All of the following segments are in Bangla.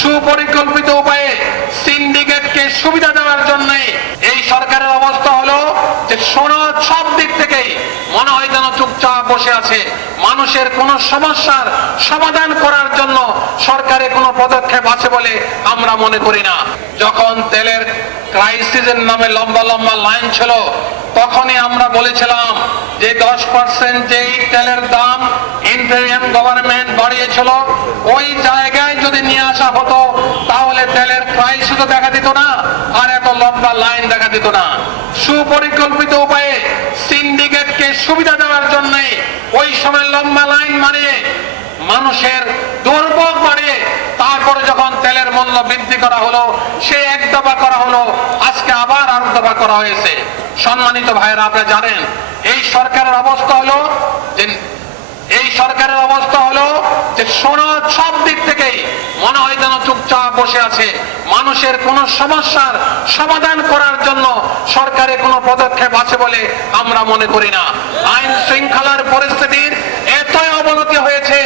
সুপরিকল্পিত উপায়ে সিন্ডিকেটকে সুবিধা দেওয়ার জন্য এই সরকারের অবস্থা হলো যে সব দিক থেকেই মনে হয় যেন চুপচাপ বসে আছে। মানুষের কোন সমস্যার সমাধান করার জন্য সরকারের কোনো পদক্ষেপ আছে বলে আমরা মনে করি না। যখন তেলের ক্রাইসিসের নামে লম্বা লম্বা লাইন ছিল, তখনই আমরা বলেছিলাম যে 10% যেই তেলের দাম ইন্টারিম গভর্নমেন্ট বাড়িয়েছিল, ওই জায়গায় যদি নিয়ে আসা হতো তাহলে তেলের ক্রাইসিসও দেখা দিত না, আর এত লম্বা লাইন দেখা দিত না। সুপরিকল্পিত উপায়ে সিন্ডিকেটকে সুবিধা দেওয়ার জন্য ওই সময় লম্বা লাইন মারিয়ে মানুষের দুর্ভোগ বাড়িয়ে তারপরে যখন তেলের মূল্য বৃদ্ধি করা হলো, সে এক দফা করা হলো, আজকে আবার আরেক দফা করা হয়েছে। সম্মানিত ভাইয়েরা, আপনারা জানেন এই সরকারের অবস্থা হলো যে সব দিক থেকেই মনে হয় যেন চুপচাপ বসে আছে। মানুষের কোন সমস্যার সমাধান করার জন্য সরকারের কোনো পদক্ষেপ আছে বলে আমরা মনে করি না। আইন শৃঙ্খলার পরিস্থিতির এতই অবনতি হয়েছে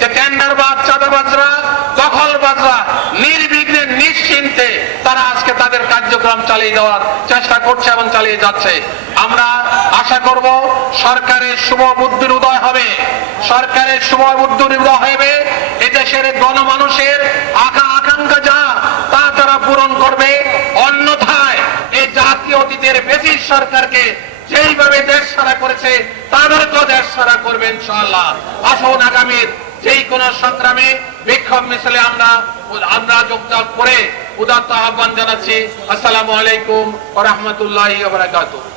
যে টেন্ডারবাজ, চাঁদাবাজরা, দখলবাজরা নির্বিঘ্নে নিশ্চিন্তে তারা আজকে তাদের কার্যক্রম চালিয়ে দেওয়ার চেষ্টা করছে এবং চালিয়ে যাচ্ছে। আমরা আশা করব সরকারের শুভ বুদ্ধির উদয় হবে, সরকারের শুভ বুদ্ধির উদয় হবে, এদেশের গণমানুষের আকাঙ্ক্ষা যা তা তারা পূরণ করবে। অন্যথায় এই জাতীয় অতীতের বেসিস সরকারকে যেইভাবে দেশ ছাড়া করেছে তাদেরকেও দেশ ছাড়া করবে ইনশাআল্লাহ। আসুন আগামীর যেই কোন সংগ্রামে বিক্ষোভ মিছিলে আমরা যোগদান করে উদাত্ত আহ্বান জানাচ্ছি। আসসালামু আলাইকুম ওয়া রাহমাতুল্লাহি ওয়া বারাকাতুহু।